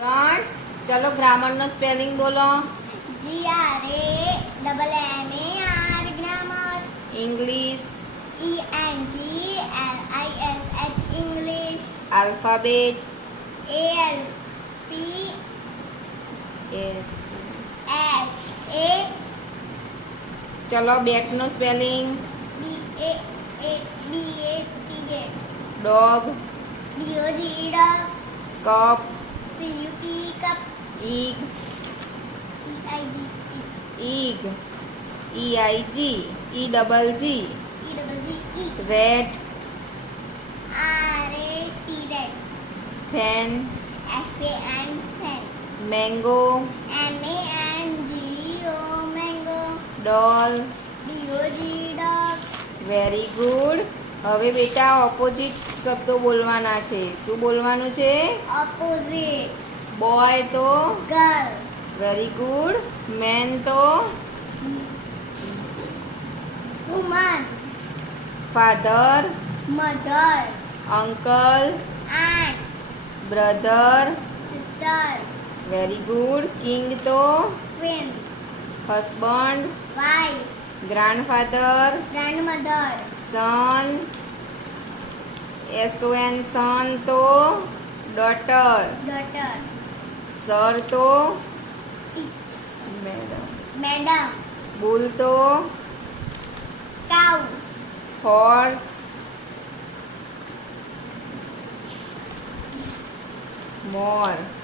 પણ ચલો ગ્રામર નો સ્પેલિંગ બોલો. GRAMMAR grammar. English. ENGLISH English. Alphabet. ALPHA. ચલો બેટ નો spelling. BAT. Dog. DOG dog. Cup. CUP cup. Egg. EIG EIG EGG red. RAT red. Fan. FAN fan. Mango. MANGO mango. Doll. DOG dog. Very good. હવે બેટા opposite શબ્દો બોલવાના છે. શું બોલવાનું છે? Opposite. Boy તો Girl. Very good. મેન તો Woman. Father. Mother. Uncle. Aunt. Brother. Sister. Very good. King તો Queen. Husband. Wife. Grandfather. Grandmother. સન. SON સન તો ડોટર. Daughter. સર તો Teacher. મેડમ. Madam. બુલ તો Cow. હોર્સ. મોર.